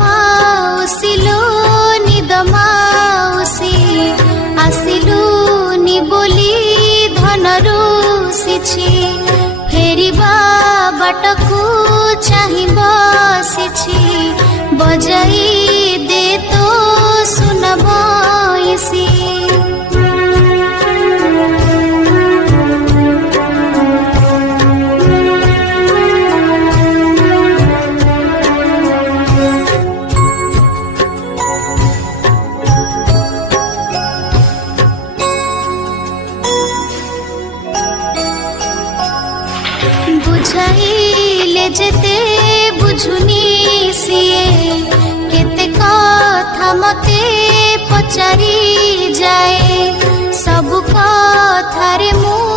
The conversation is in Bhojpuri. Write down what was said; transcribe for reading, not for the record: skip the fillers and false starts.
माउसी लो निद माउसी आसिलुनी बोली धन रुषिछि फेरिबा बाटकु चाहि बसिछि बजाई दे तो सुन बइसी बुझाइले जेते बुझुनी सिए केते कथा मते पचारी जाए सब कथारे मु